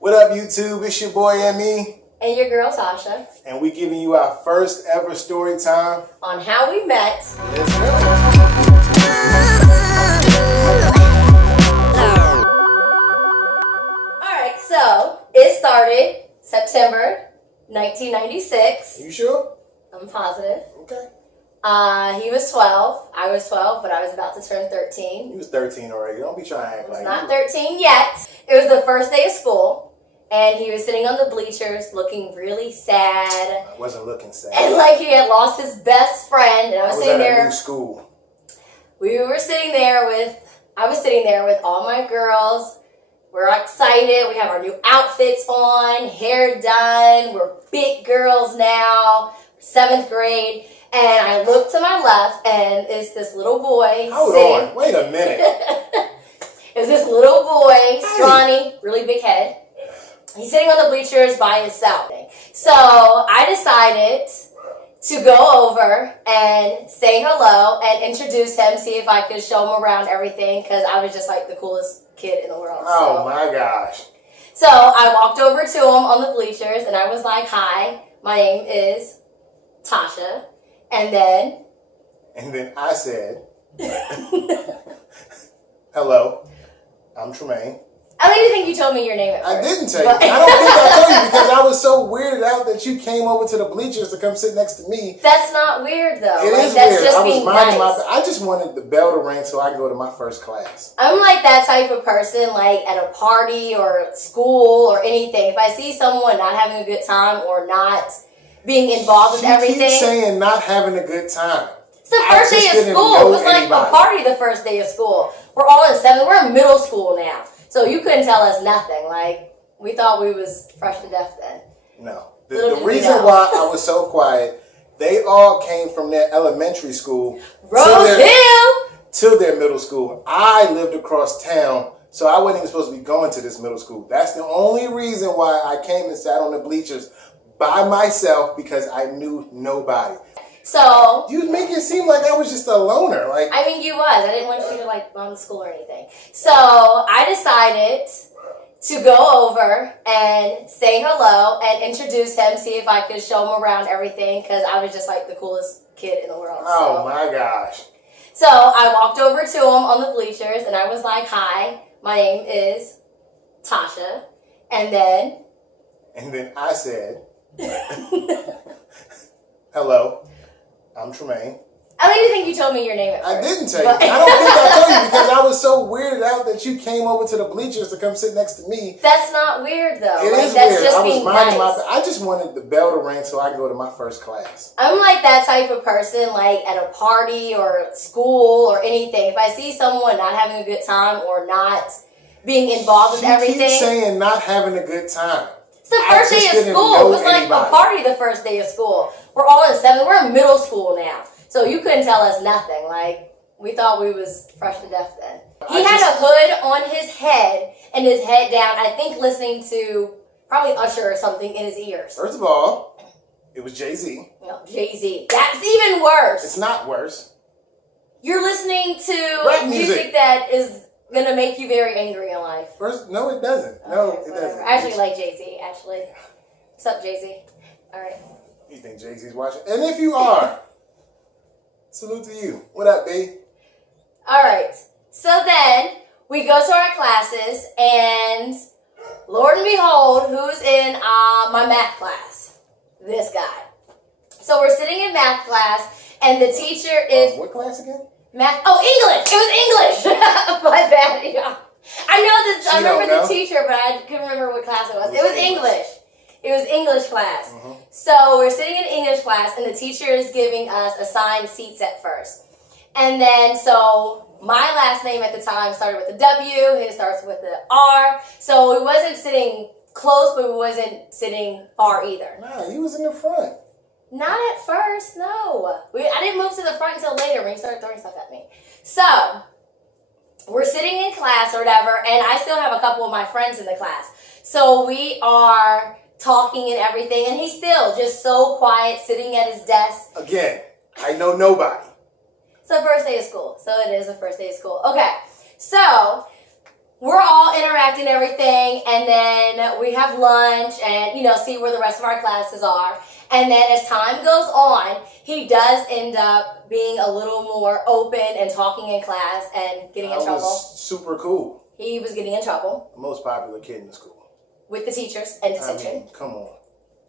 What up, YouTube? It's your boy, M.E. And your girl, Tasha. And we giving you our first ever story time. On how we met. Let's go. Alright, so it started September 1996. You sure? I'm positive. Okay. He was 12. I was 12, but I was about to turn 13. He was 13 already. Don't be trying to act I was like not you. 13 yet. It was the first day of school, and he was sitting on the bleachers looking really sad. I wasn't looking sad. And like he had lost his best friend, and I was sitting at there. a new school. I was sitting there with all my girls. We're excited. We have our new outfits on, hair done. We're big girls now, 7th grade. And I look to my left, and it's this little boy Hold sitting. on. Wait a minute. It was this little boy, scrawny, really big head. He's sitting on the bleachers by himself. So I decided to go over and say hello and introduce him, see if I could show him around everything, because I was just like the coolest kid in the world. Oh my gosh. So I walked over to him on the bleachers and I was like, "Hi, my name is Tasha." And then I said, hello, I'm Tremaine. I don't even think you told me your name at first. I didn't tell you. I don't think I told you because I was so weirded out that you came over to the bleachers to come sit next to me. That's not weird though. It is that's weird. Just I was being minding nice. I just wanted the bell to ring so I could go to my first class. I'm like that type of person, like at a party or school or anything. If I see someone not having a good time or not being involved with everything. You keep saying not having a good time. It's the first day of school. It was like a party the first day of school. We're all in 7th. We're in middle school now. So you couldn't tell us nothing. Like, we thought we was fresh to death then. No. The reason why I was so quiet, they all came from their elementary school. Rose Hill! To their middle school. I lived across town, so I wasn't even supposed to be going to this middle school. That's the only reason why I came and sat on the bleachers by myself, because I knew nobody. So you make it seem like I was just a loner. Like, I mean, you was. I didn't want you to like bomb the school or anything. So I decided to go over and say hello and introduce him, see if I could show him around everything, because I was just like the coolest kid in the world. Oh my gosh. So I walked over to him on the bleachers and I was like, "Hi, my name is Tasha." And then I said, hello, I'm Tremaine. I don't even think you told me your name at first. I didn't tell you. I don't think I told you because I was so weirded out that you came over to the bleachers to come sit next to me. That's not weird though. It is that's weird. Just I was being minding nice. I just wanted the bell to ring so I could go to my first class. I'm like that type of person, like at a party or school or anything. If I see someone not having a good time or not being involved with everything. You keep saying not having a good time. It's the first day of school. It was like a party the first day of school. We're all in 7th. We're in middle school now. So you couldn't tell us nothing. Like, we thought we was fresh to death then. He had a hood on his head and his head down, I think listening to probably Usher or something in his ears. First of all, it was Jay-Z. No, Jay-Z. That's even worse. It's not worse. You're listening to rap music that is going to make you very angry in life. No, it doesn't. No, Okay, it doesn't. I actually like Jay-Z, actually. What's up, Jay-Z? All right. You think Jay-Z's watching? And if you are, salute to you. What up, B? All right. So then we go to our classes, and Lord and behold, who's in my math class? This guy. So we're sitting in math class, and the teacher is... What class again? Math. Oh, English. It was English. My bad. Yeah. I remember the teacher, but I couldn't remember what class it was. It was English. It was English class. Mm-hmm. So we're sitting in English class, and the teacher is giving us assigned seats at first. And then, so my last name at the time started with a W. His starts with the R. So we wasn't sitting close, but we wasn't sitting far either. Nah, he was in the front. Not at first, no. I didn't move to the front until later when he started throwing stuff at me. So, we're sitting in class or whatever, and I still have a couple of my friends in the class. So we are talking and everything, and he's still just so quiet, sitting at his desk. Again, I know nobody. It's the first day of school. So it is the first day of school. Okay, so we're all interacting and everything, and then we have lunch and, see where the rest of our classes are. And then as time goes on, he does end up being a little more open and talking in class and getting in I trouble. was super cool. He was getting in trouble The most popular kid in the school. with the teachers and I detention. mean, come on.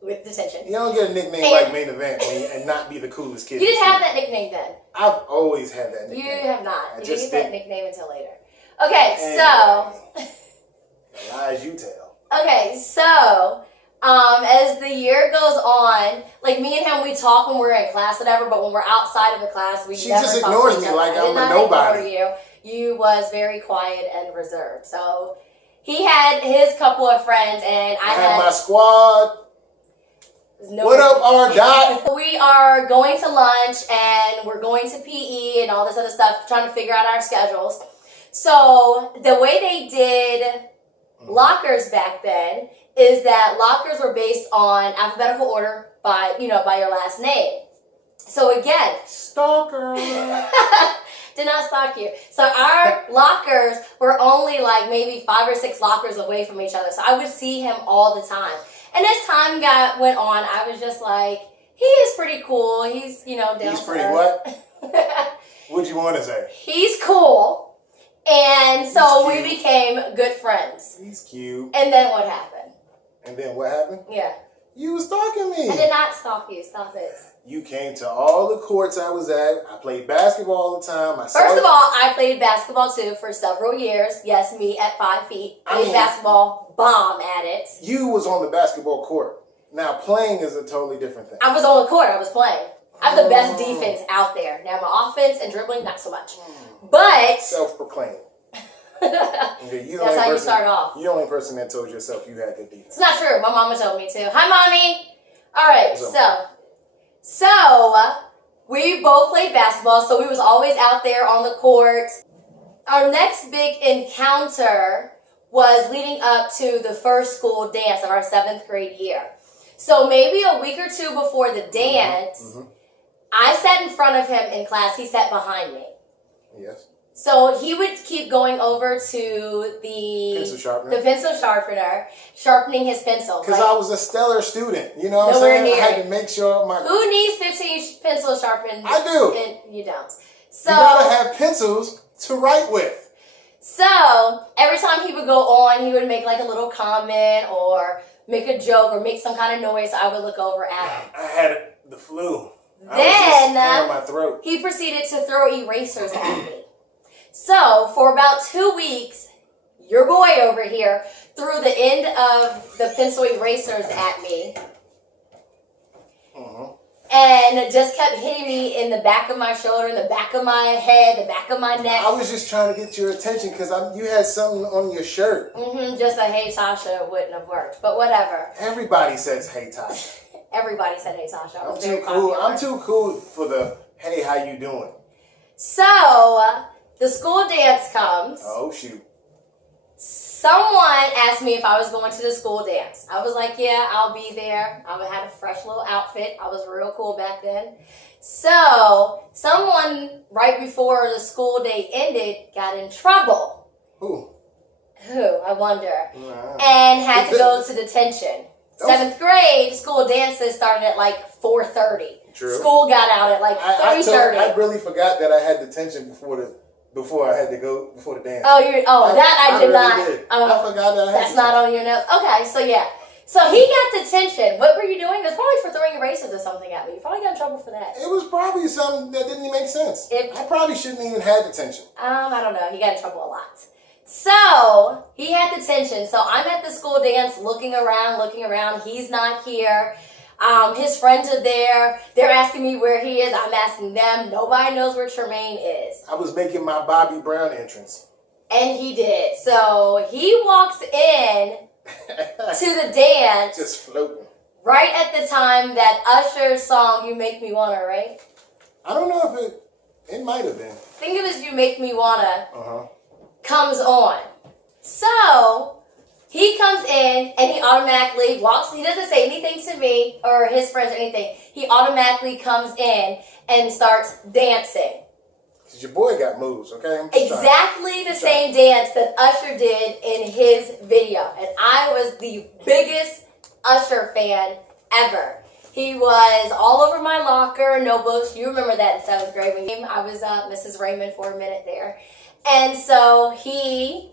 With detention. You don't get a nickname And- like Main Event and not be the coolest kid. You in didn't school. have that nickname then. I've always had that You nickname. have not. I You just didn't get that didn't. nickname until later. Okay, Lies you tell. as the year goes on, like me and him, we talk when we're in class, whatever. But when we're outside of the class, we She never just talk ignores to each me other. like I I'm did a not nobody. ignore you. You was very quiet and reserved. So he had his couple of friends, and I I had my had squad. no. What up, R. Dot? We are going to lunch and we're going to PE and all this other stuff, trying to figure out our schedules. So the way they did lockers back then is that lockers were based on alphabetical order by your last name. So again, Stalker. did not stalk you. So our lockers were only like maybe 5 or 6 lockers away from each other. So I would see him all the time. And as time went on, I was just like, he is pretty cool. He's, down He's to pretty earth. what? What'd you want to say? He's cool. And so He's we cute. became good friends. He's cute. And then what happened? And then what happened? Yeah. You was stalking me. I did not stalk you. Stop it. You came to all the courts I was at. I played basketball all the time. First of all, I played basketball too for several years. Yes, me at 5 feet. Played basketball, bomb at it. You was on the basketball court. Now playing is a totally different thing. I was on the court. I was playing. I have the best defense out there. Now my offense and dribbling, not so much. But Self-proclaimed. that's Okay, you how you start off. You're the only person that told yourself you had good defense. It's not true. My mama told me to. Hi, mommy. All right. What's up, So we both played basketball. So we was always out there on the court. Our next big encounter was leading up to the first school dance of our 7th grade year. So maybe a week or two before the dance, I sat in front of him in class. He sat behind me. Yes. So he would keep going over to the Pencil sharpener. pencil sharpener, sharpening his pencil. Because I was a stellar student. You know what I'm Nowhere saying? near. I had to make sure my... Who needs 15 pencil sharpened? I do. And you don't. You gotta So, have pencils to write with. so every time he would go on, he would make like a little comment or make a joke or make some kind of noise. I would look over at him. I had the flu. I was Then just clearing my throat. he proceeded to throw erasers at me. So for about 2 weeks, your boy over here threw the end of the pencil erasers at me and just kept hitting me in the back of my shoulder, in the back of my head, the back of my neck. I was just trying to get your attention because you had something on your shirt. Just a hey Tasha wouldn't have worked, but whatever. Everybody says, hey, Tasha. Everybody said hey Tasha. I I'm was very too cool. popular. I'm too cool for the, hey, how you doing? So the school dance comes. Oh, shoot. Someone asked me if I was going to the school dance. I was like, yeah, I'll be there. I had a fresh little outfit. I was real cool back then. So someone right before the school day ended got in trouble. Who? Who, I wonder. Wow. And had to go to detention. Oh. 7th grade, school dances started at like 4:30. True. School got out at like 3:30. I really forgot that I had detention before I had to go before the dance. That I did really not. did. I forgot that I had That's not on your notes. Okay, so yeah. So he got detention. What were you doing? It was probably for throwing erasers or something at me. You probably got in trouble for that. It was probably something that didn't make sense. It- I probably shouldn't even have detention. I don't know. He got in trouble a lot. So he had detention. So I'm at the school dance looking around. He's not here. His friends are there. They're asking me where he is. I'm asking them. Nobody knows where Tremaine is. I was making my Bobby Brown entrance. And he did. So he walks in to the dance Just floating. right at the time that Usher's song "You Make Me Wanna," right? I don't know if it might have been. Think of it as "You Make Me Wanna" Uh-huh. comes on. So he comes in and he automatically walks. He doesn't say anything to me or his friends or anything. He automatically comes in and starts dancing. Cause your boy got moves, okay? I'm just Exactly the same dance that Usher did in his video. And I was the biggest Usher fan ever. He was all over my locker, notebooks. You remember that in 7th grade when I was Mrs. Raymond for a minute there. And so he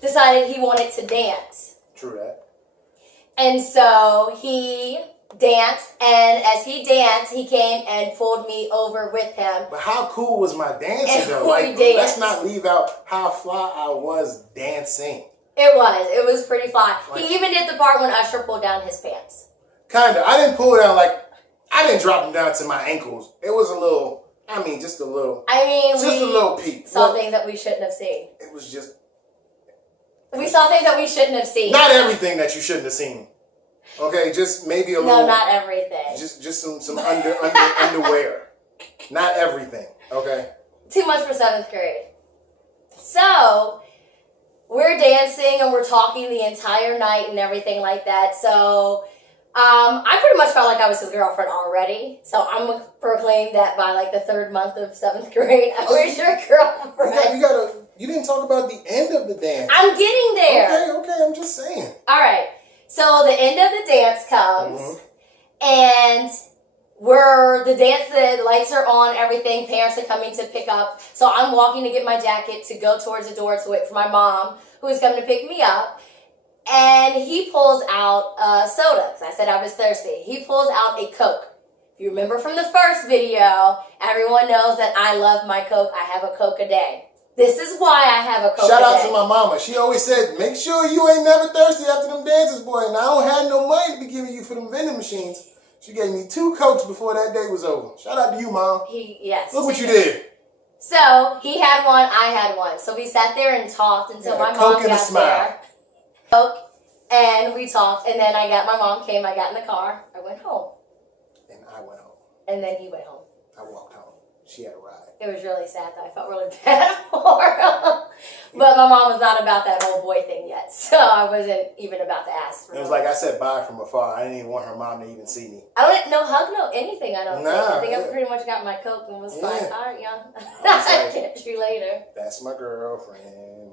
decided he wanted to dance. True that. And so he danced, and as he danced, he came and pulled me over with him. But how cool was my dancing And though? we Like, danced. let's not leave out how fly I was dancing. It was pretty fly. Like, He even did the part when Usher pulled down his pants. Kinda. I didn't pull it down like, I didn't drop them down to my ankles. It was a little, just a little. I mean, Just a little peek. saw Look, things that we shouldn't have seen. it was just We saw things that we shouldn't have seen. not everything that you shouldn't have seen. Okay, just maybe a little. No, not everything. Just some underwear. Not everything. Okay. Too much for 7th grade. So, we're dancing and we're talking the entire night and everything like that. So, I pretty much felt like I was his girlfriend already. So, I'm going to proclaim that by like the 3rd month of 7th grade, I was your girlfriend. You didn't talk about the end of the dance. I'm getting there. Okay, I'm just saying. All right. So, the end of the dance comes, and the lights are on, everything, parents are coming to pick up. So I'm walking to get my jacket to go towards the door to wait for my mom, who is coming to pick me up. And he pulls out a soda, because I said I was thirsty. He pulls out a Coke. If you remember from the first video, everyone knows that I love my Coke. I have a Coke a day. This is why I have a Coke Shout a out day. to my mama. She always said, make sure you ain't never thirsty after them dances, boy. And I don't have no money to be giving you for them vending machines. She gave me 2 Cokes before that day was over. Shout out to you, Mom. Yes. Look what you did. So he had one, I had one. So we sat there and talked until my Coke mom and a got smile. there. Coke, and we talked, and then my mom came, I got in the car, I went home. And I went home. And then he went home. I walked home. She had a ride. It was really sad though. I felt really bad for her. But my mom was not about that whole boy thing yet. So I wasn't even about to ask for It was her. like I said bye from afar. I didn't even want her mom to even see me. I don't no hug, no anything, I don't think. Nah, I think I yeah. pretty much got my Coke and was like, all right, young. was I'll like- catch you later. That's my girlfriend.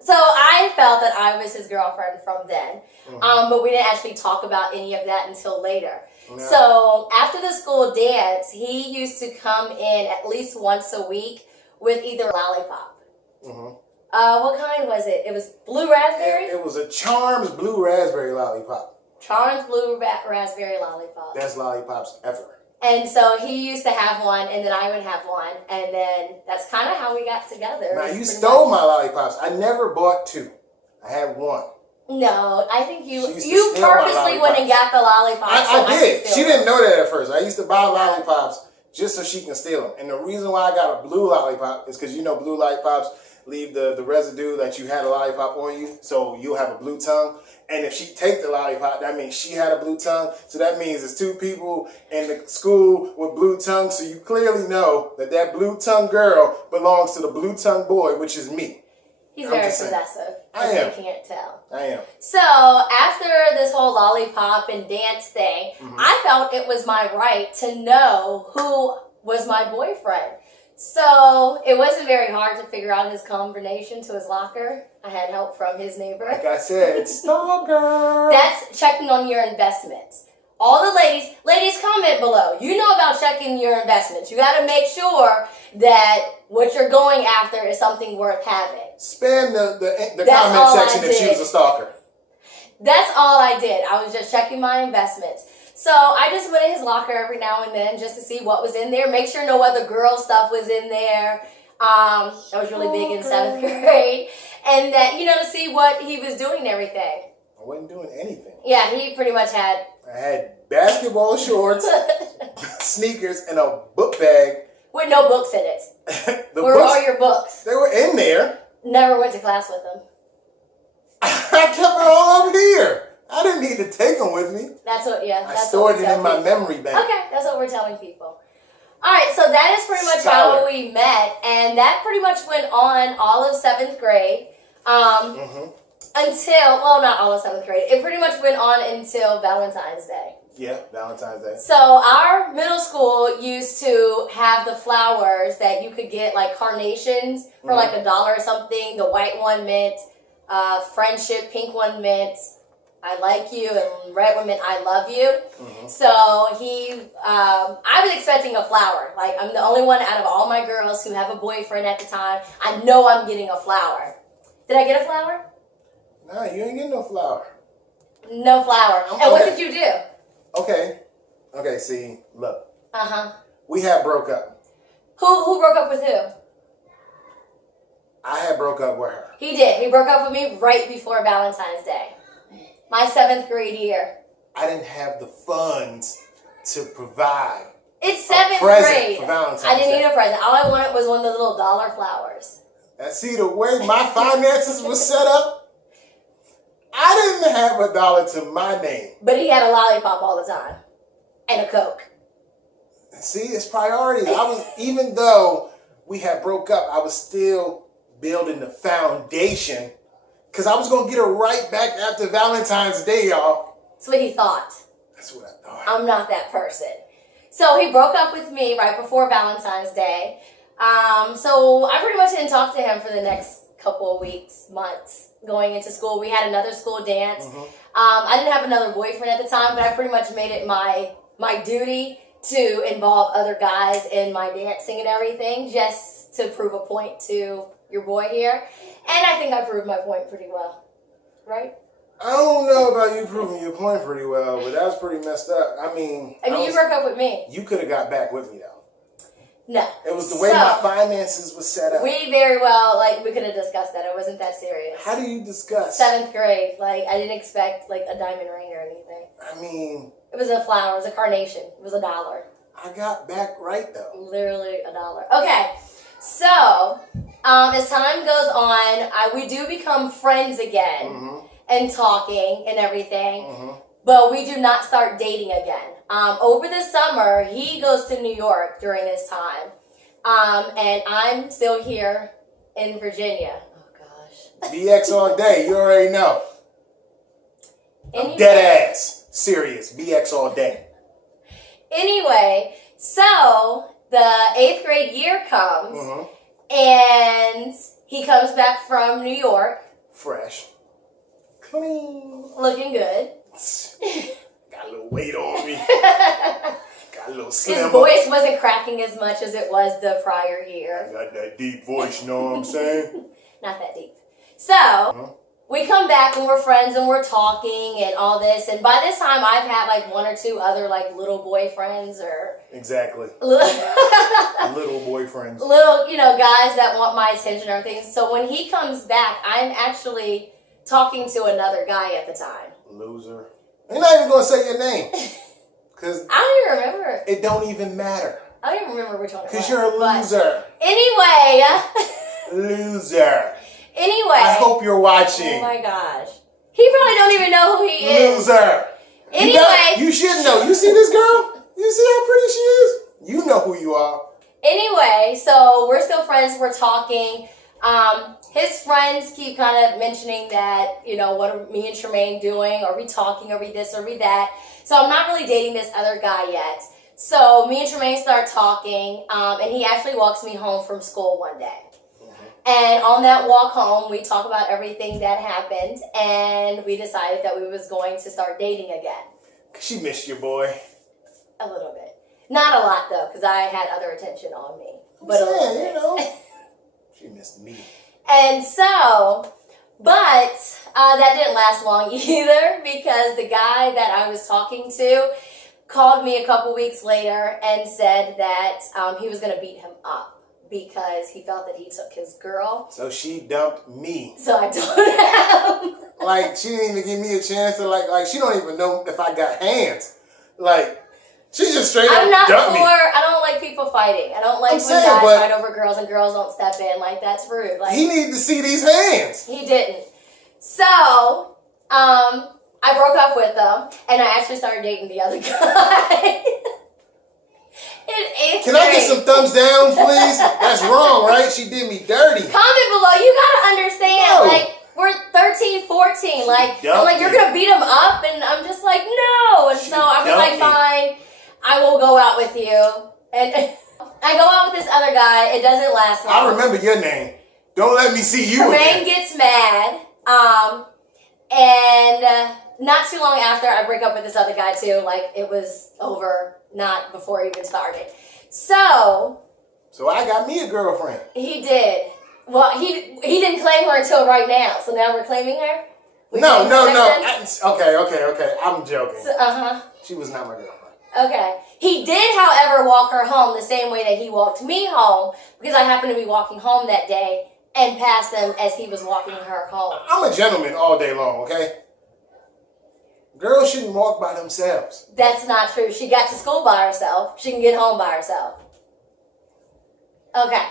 So I felt that I was his girlfriend from then. Mhm. But we didn't actually talk about any of that until later. No. So after the school dance, he used to come in at least once a week with either a lollipop. Mhm. What kind was it? It was blue raspberry? It was a Charms blue raspberry lollipop. Charms blue raspberry lollipop. Best lollipops ever. And so he used to have one, and then I would have one, and then that's kind of how we got together. Now It was you pretty stole much- my lollipops. I never bought 2. I had 1. No, I think She used to you steal my purposely went and got the lollipops. I could did. steal She them. didn't know that at first. I used to buy lollipops just so she can steal them. And the reason why I got a blue lollipop is because blue lollipops leave the residue that you had a lollipop on you, so you'll have a blue tongue. And if she take the lollipop, that means she had a blue tongue. So that means there's 2 people in the school with blue tongues. So you clearly know that blue tongue girl belongs to the blue tongue boy, which is me. He's I'm very just saying. possessive. I if am. You can't tell. I am. So after this whole lollipop and dance thing, Mhm. I felt it was my right to know who was my boyfriend. So it wasn't very hard to figure out his combination to his locker. I had help from his neighbor. Like I said, stalker. That's checking on your investments. All the ladies comment below. You know about checking your investments. You got to make sure that what you're going after is something worth having. Spam the That's comment all I section if she did. was a stalker. That's all I did. I was just checking my investments. So I just went in his locker every now and then just to see what was in there. Make sure no other girl stuff was in there. That was really big in 7th grade. And that, to see what he was doing and everything. I wasn't doing anything. Yeah, he pretty much had... I had basketball shorts, sneakers, and a book bag. with no books in it. The Where books, are your books? they were in there. Never went to class with them. I kept it all over here. I didn't need to take them with me. That's what, yeah. I That's stored what it we in my tell people. memory bank. Okay, that's what we're telling people. All right, so that is pretty much Scholar. how we met, and that pretty much went on all of 7th grade. Mm-hmm. Until, well, not all of 7th grade. It pretty much went on until Valentine's Day. Yeah, Valentine's Day. So our middle school used to have the flowers that you could get, like carnations for like $1 or something. The white one meant friendship, pink one meant I like you, and red one meant I love you. So I was expecting a flower. Like, I'm the only one out of all my girls who have a boyfriend at the time. I know I'm getting a flower. Did I get a flower? Nah, you ain't getting no flower. No flower. And what did you do? Okay, see, look. Uh-huh. We had broke up. Who broke up with who? I had broke up with her. He did. He broke up with me right before Valentine's Day. My 7th grade year. I didn't have the funds to provide. It's 7th present grade. for Valentine's I didn't Day. need a present. All I wanted was one of the little dollar flowers. And see, the way my finances were set up, I didn't have $1 to my name. But he had a lollipop all the time. And a Coke. See, it's priorities. Even though we had broke up, I was still building the foundation because I was gonna get her right back after Valentine's Day, y'all. That's what he thought. That's what I thought. I'm not that person. So he broke up with me right before Valentine's Day. So I pretty much didn't talk to him for the next couple of weeks, months, going into school. We had another school dance. I didn't have another boyfriend at the time, but I pretty much made it my duty to involve other guys in my dancing and everything, just to prove a point to your boy here. And I think I proved my point pretty well, right? I don't know about you proving your point pretty well, but that's pretty messed up. I mean, you broke up with me. You could have got back with me, though. No. It was the way my finances was set up. We very well, we could have discussed that. It wasn't that serious. How do you discuss? 7th grade. I didn't expect, a diamond ring or anything. I mean... It was a flower. It was a carnation. It was $1. I got back right, though. Literally $1. Okay. So, as time goes on, we do become friends again and talking and everything, but we do not start dating again. Over the summer, he goes to New York during this time, and I'm still here in Virginia. Oh, gosh. BX all day. You already know. Anyway, Dead ass. Serious. BX all day. Anyway, so the 8th grade year comes, and he comes back from New York. Fresh. Clean. Looking good. Got a little weight on me. Got a little slim. His voice wasn't cracking as much as it was the prior year. I got that deep voice, you know what I'm saying? Not that deep. So, we come back and we're friends and we're talking and all this. And by this time, I've had 1 or 2 other little boyfriends or... Exactly. little boyfriends. Little, guys that want my attention and everything. So when he comes back, I'm actually talking to another guy at the time. Loser. You're not even going to say your name. Because I don't even remember. It don't even matter. I don't even remember which one it was. Because you're a loser. Anyway. Loser. Anyway. I hope you're watching. Oh my gosh. He probably don't even know who he is. Loser. Anyway. You should know. You see this girl? You see how pretty she is? You know who you are. Anyway, so we're still friends. We're talking. His friends keep kind of mentioning that, what are me and Tremaine doing? Are we talking? Are we this? Are we that? So I'm not really dating this other guy yet. So me and Tremaine start talking, and he actually walks me home from school one day. And on that walk home, we talk about everything that happened, and we decided that we was going to start dating again. She missed your boy. A little bit. Not a lot, though, because I had other attention on me. But a little bit. She missed me. And so, but that didn't last long either, because the guy that I was talking to called me a couple weeks later and said that he was going to beat him up because he felt that he took his girl. So she dumped me. So I told him. She didn't even give me a chance to, she don't even know if I got hands. She just straight up I'm not dumped me. I don't like people fighting. I don't like when guys fight over girls and girls don't step in. That's rude. He needed to see these hands. He didn't. So, I broke up with him, and I actually started dating the other guy. Can I get some thumbs down, please? That's wrong, right? She did me dirty. Comment below. You gotta understand. No. we're 13, 14. Like, I'm dumped like, you're me. gonna beat him up, and I'm just like, no. And She so I was like, dumped me. fine, I will go out with you. And I go out with this other guy. It doesn't last long. I remember your name. Don't let me see you Tremaine again. gets mad. And not too long after, I break up with this other guy too. Like, it was over, not before it even started. So So I got me a girlfriend. he did. Well, he didn't claim her until right now. So now we're claiming her. We No. claimed her back then? Okay. I'm joking. So, She was not my girlfriend. Okay. He did, however, walk her home the same way that he walked me home, because I happened to be walking home that day and passed him as he was walking her home. I'm a gentleman all day long, okay? Girls shouldn't walk by themselves. That's not true. She got to school by herself. She can get home by herself. Okay.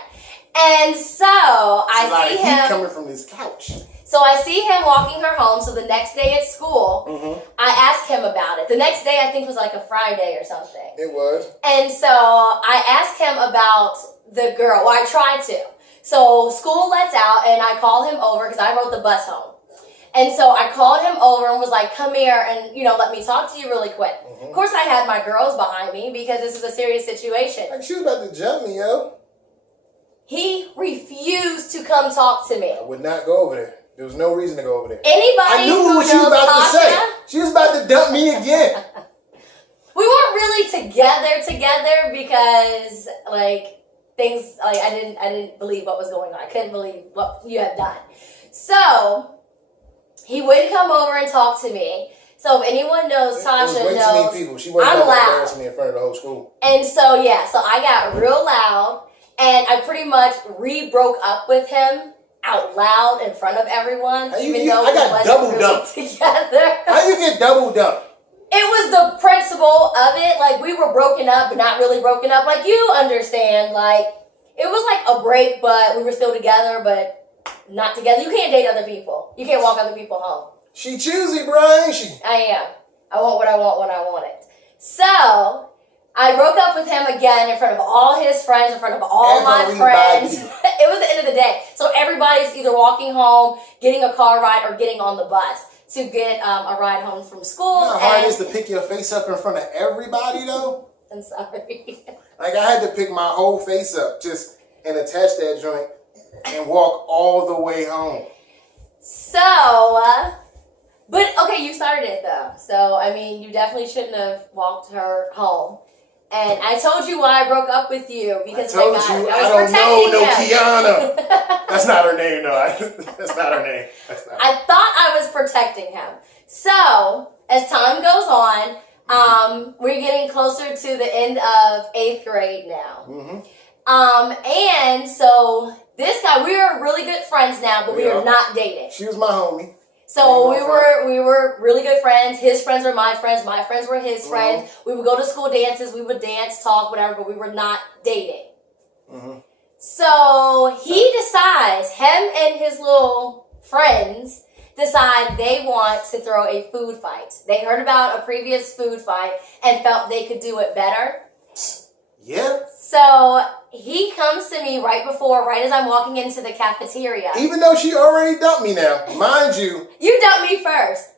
And so It's a lot I see of heat him. coming from this couch. So I see him walking her home. So the next day at school, I asked him about it. The next day I think was like a Friday or something. It was. And so I asked him about the girl. Well, I tried to. So school lets out, and I called him over because I rode the bus home. And so I called him over and was like, come here and, let me talk to you really quick. Of course, I had my girls behind me because this is a serious situation. Like, she was about to jump me, yo. He refused to come talk to me. I would not go over there. There was no reason to go over there. Anybody I knew who what she was knows about to say. Tasha, She was about to dump me again. we weren't really together because things I didn't believe what was going on. I couldn't believe what you had done. So he wouldn't come over and talk to me. So if anyone knows It was Tasha way too knows, many people. She wasn't I'm about to loud. embarrass me in front of the whole school. And so so I got real loud, and I pretty much broke up with him out loud in front of everyone, How you- even you- though I we got wasn't double really dumped. together. How you get double dumped? It was the principle of it. Like, we were broken up, but not really broken up. Like, you understand. Like, it was like a break, but we were still together, but not together. You can't date other people. You can't walk other people home. She choosy, bro, ain't she? I am. I want what I want when I want it. So I broke up with him again in front of all his friends, in front of all my Everybody friends. by you. It was the end of the day. So everybody's either walking home, getting a car ride, or getting on the bus to get a ride home from school. You know how hard it And is to pick your face up in front of everybody, though? I'm sorry. Like, I had to pick my whole face up just and attach that joint and walk all the way home. So, but okay, you started it though. So, I mean, you definitely shouldn't have walked her home. And I told you why I broke up with you because I told like, you, I I was don't know no protecting him. Kiana. That's not her name, though. That's not her name. That's not. I thought I was protecting him. So, as time goes on, we're getting closer to the end of 8th grade now. And so this guy, we are really good friends now, but we are not dating. She was my homie. So we were really good friends. His friends were my friends. My friends were his friends. We would go to school dances. We would dance, talk, whatever, but we were not dating. So he decides, him and his little friends decide they want to throw a food fight. They heard about a previous food fight and felt they could do it better. Yeah. So he comes to me right as I'm walking into the cafeteria. Even though she already dumped me now, mind you, You dumped me first.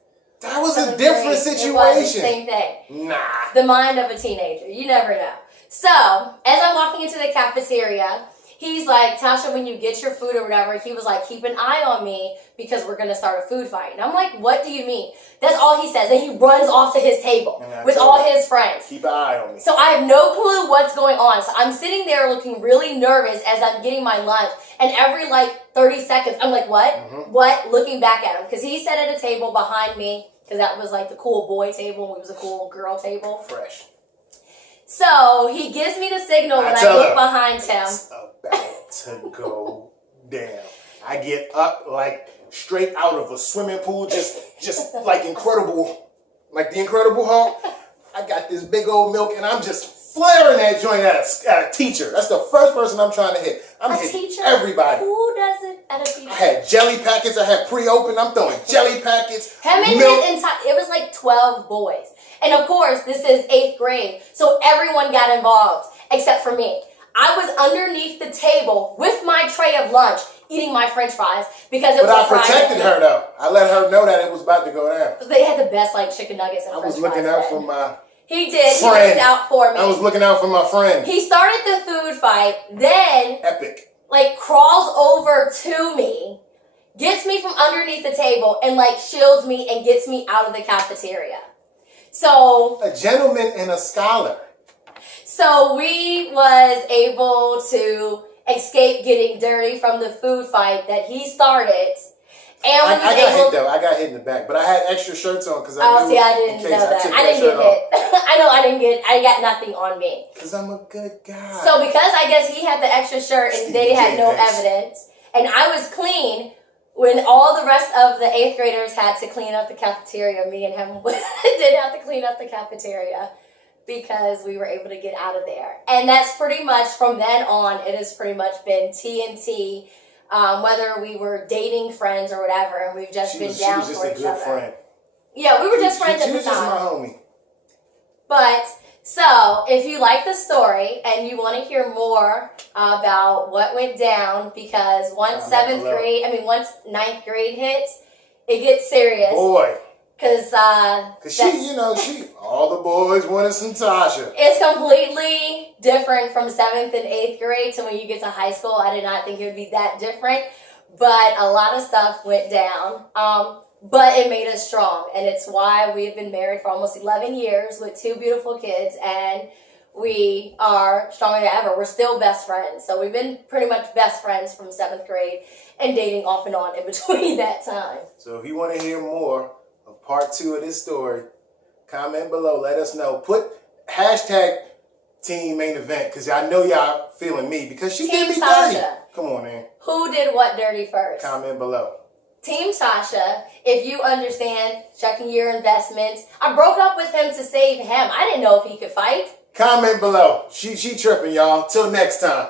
that was a 7th different grade. situation. It was the same thing. Nah. The mind of a teenager. You never know. So, as I'm walking into the cafeteria, he's like, Tasha, when you get your food or whatever, he was like, keep an eye on me because we're going to start a food fight. And I'm like, what do you mean? That's all he says. Then he runs off to his table with all his friends. Keep an eye on me. So I have no clue what's going on. So I'm sitting there looking really nervous as I'm getting my lunch. And every 30 seconds, I'm like, what? What? Looking back at him. Because he sat at a table behind me. Because that was the cool boy table. And we was a cool girl table. Fresh. So he gives me the signal when I look behind him. It's about to go down. I get up straight out of a swimming pool, just like Incredible, like the Incredible Hulk. I got this big old milk, and I'm just flaring that joint at a teacher. That's the first person I'm trying to hit. I'm hitting Teacher? everybody. Who does it at a teacher? I had jelly packets. I had pre-open. I'm throwing jelly packets. Him and milk. his entire, it was 12 boys. And of course, this is 8th grade, so everyone got involved except for me. I was underneath the table with my tray of lunch, eating my French fries because it But was I Friday. protected her though. I let her know that it was about to go down. They had the best like chicken nuggets and I French was looking fries out then. for my He did. He friend. looked out for me. I was looking out for my friend. He started the food fight, then Epic. like crawls over to me, gets me from underneath the table, and like shields me and gets me out of the cafeteria. So A gentleman and a scholar. we was able to escape getting dirty from the food fight that he started. And we I was got able hit though. I got hit in the back, but I had extra shirts on because I Oh, knew see, I in didn't case know that. took I didn't get shirt hit. I know I got nothing on me. Because I'm a good guy. So because I guess he had the extra shirt and they Stevie had J no Banks. evidence, and I was clean when all the rest of the 8th graders had to clean up the cafeteria, me and him didn't have to clean up the cafeteria because we were able to get out of there. And that's pretty much, from then on, it has pretty much been TNT, whether we were dating friends or whatever, and we've just been she down was just for a each good other. friend. Yeah, we were just friends She at the was just time. my homie. But so, if you like the story and you want to hear more about what went down, because once Comment below. once 9th grade hits, it gets serious. Boy. Because Because she, all the boys wanted some Tasha. it's completely different from 7th and 8th grade to when you get to high school. I did not think it would be that different, but a lot of stuff went down. But it made us strong, and it's why we've been married for almost 11 years with 2 beautiful kids, and we are stronger than ever. We're still best friends. So we've been pretty much best friends from 7th grade and dating off and on in between that time. So if you want to hear more of part 2 of this story, comment below. Let us know. Put hashtag Team Main Event, because I know y'all feeling me, because she Team did me dirty. Tasha. Come on, man. Who did what dirty first? Comment below. Team Tasha, if you understand checking your investments. I broke up with him to save him. I didn't know if he could fight. Comment below. She tripping, y'all. Till next time.